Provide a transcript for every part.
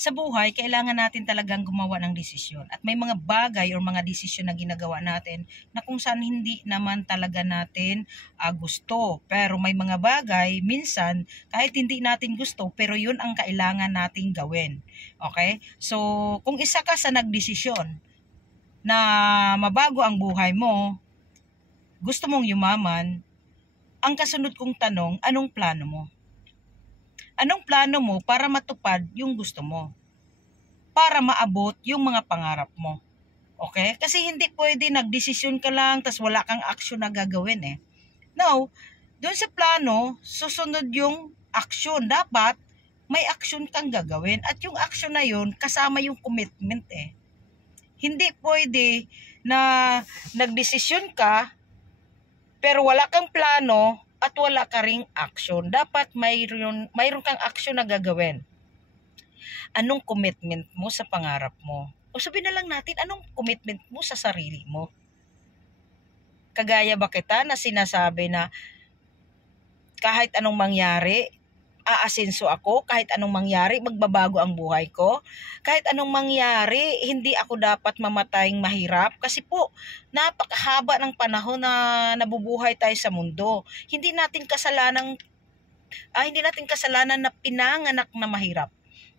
Sa buhay, kailangan natin talagang gumawa ng desisyon. At may mga bagay o mga desisyon na ginagawa natin na kung saan hindi naman talaga natin gusto. Pero may mga bagay, minsan, kahit hindi natin gusto, pero yun ang kailangan nating gawin. Okay? So, kung isa ka sa nagdesisyon na mabago ang buhay mo, gusto mong yumaman, ang kasunod kong tanong, anong plano mo? Anong plano mo para matupad yung gusto mo? Para maabot yung mga pangarap mo. Okay? Kasi hindi pwede nagdesisyon ka lang tas wala kang action na gagawin eh. No, doon sa plano, susunod yung action. Dapat may action kang gagawin. At yung action na yun, kasama yung commitment eh. Hindi pwede na nagdesisyon ka, pero wala kang plano at wala ka ring action. Dapat mayroon kang action na gagawin. Anong commitment mo sa pangarap mo? O sabihin na lang natin, anong commitment mo sa sarili mo? Kagaya ba kita na sinasabi na kahit anong mangyari, aasenso ako, kahit anong mangyari, magbabago ang buhay ko. Kahit anong mangyari, hindi ako dapat mamatayang mahirap kasi po, napakahaba ng panahon na nabubuhay tayo sa mundo. Hindi natin kasalanan na pinanganak na mahirap.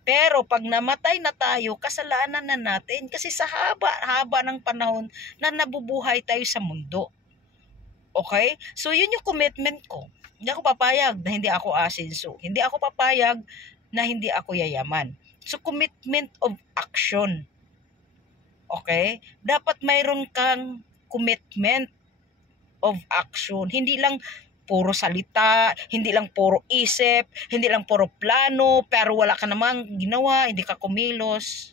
Pero pag namatay na tayo, kasalanan na natin kasi sa haba ng panahon na nabubuhay tayo sa mundo. Okay? So yun yung commitment ko. Hindi ako papayag na hindi ako asenso. Hindi ako papayag na hindi ako yayaman. So commitment of action. Okay? Dapat mayroon kang commitment of action. Hindi lang puro salita, hindi lang puro isip, hindi lang puro plano, pero wala ka namang ginawa, hindi ka kumilos.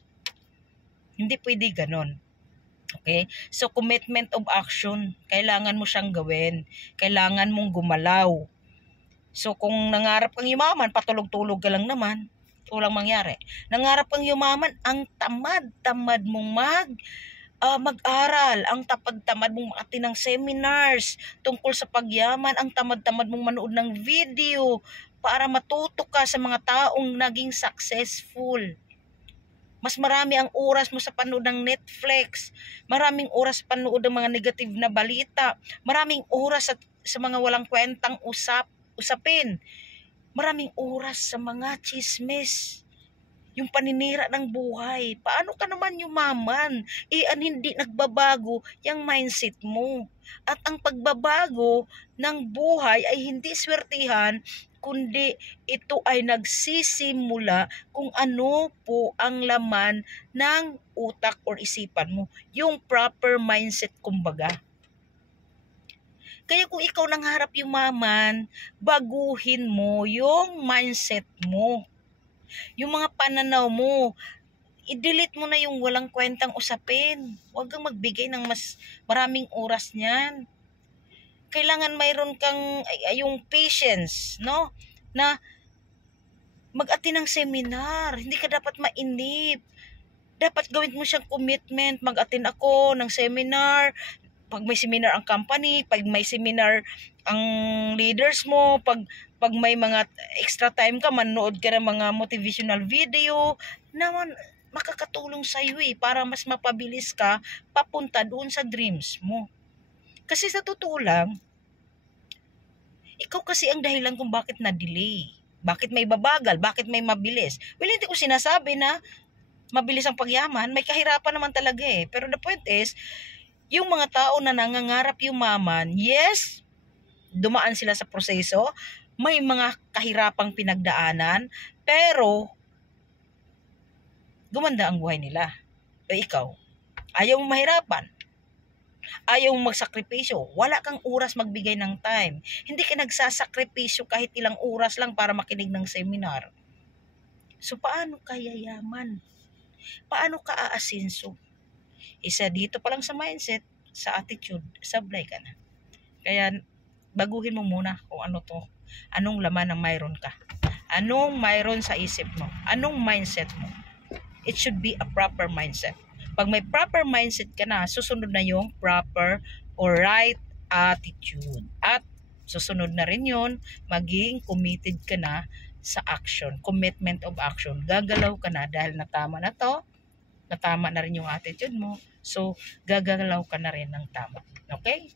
Hindi pwede ganon. Okay? So, commitment of action, kailangan mo siyang gawin. Kailangan mong gumalaw. So, kung nangarap kang yumaman, patulog-tulog ka lang naman, walang mangyari. Nangarap kang yumaman, ang tamad-tamad mong mag-aral, ang tamad mong makati ng seminars tungkol sa pagyaman, ang tamad-tamad mong manood ng video para matuto ka sa mga taong naging successful. Mas marami ang oras mo sa panood ng Netflix, maraming oras sa panood ng mga negative na balita, maraming oras sa mga walang kwentang usapin, maraming oras sa mga chismes, yung paninira ng buhay. Paano ka naman yumaman? Hindi nagbabago yung mindset mo. At ang pagbabago ng buhay ay hindi swertihan, kundi ito ay nagsisimula kung ano po ang laman ng utak or isipan mo. Yung proper mindset kumbaga. Kaya kung ikaw nangarap yumaman, baguhin mo yung mindset mo. Yung mga pananaw mo, i-delete mo na yung walang kwentang usapin. Huwag kang magbigay ng mas maraming oras niyan. Kailangan mayroon kang yung patience, no? Na mag-attend ng seminar. Hindi ka dapat mainip. Dapat gawin mo siyang commitment. Mag-attend ako ng seminar. Pag may seminar ang company, pag may seminar ang leaders mo, pag may mga extra time ka, manood ka ng mga motivational video, naman makakatulong sa iyo para mas mapabilis ka papunta doon sa dreams mo. Kasi sa totoo lang, ikaw kasi ang dahilan kung bakit na-delay. Bakit may babagal, bakit may mabilis. Well, hindi ko sinasabi na mabilis ang pagyaman, may kahirapan naman talaga eh. Pero the point is, yung mga tao na nangangarap yumaman, yes, dumaan sila sa proseso, may mga kahirapang pinagdaanan, pero gumanda ang buhay nila. O ikaw, ayaw mong mahirapan, ayaw mong magsakripisyo, wala kang oras magbigay ng time, hindi ka nagsasakripisyo kahit ilang oras lang para makinig ng seminar. So paano ka yayaman? Paano ka aasenso? Isa dito pa lang sa mindset, sa attitude, sablay ka na. Kaya baguhin mo muna kung ano to. Anong laman ang mayroon ka? Anong mayroon sa isip mo? Anong mindset mo? It should be a proper mindset. Pag may proper mindset ka na, susunod na yung proper or right attitude. At susunod na rin yun, maging committed ka na sa action, commitment of action. Gagalaw ka na dahil natama na to, natama na rin yung attitude mo. So, gagalaw ka na rin ng tama. Okay?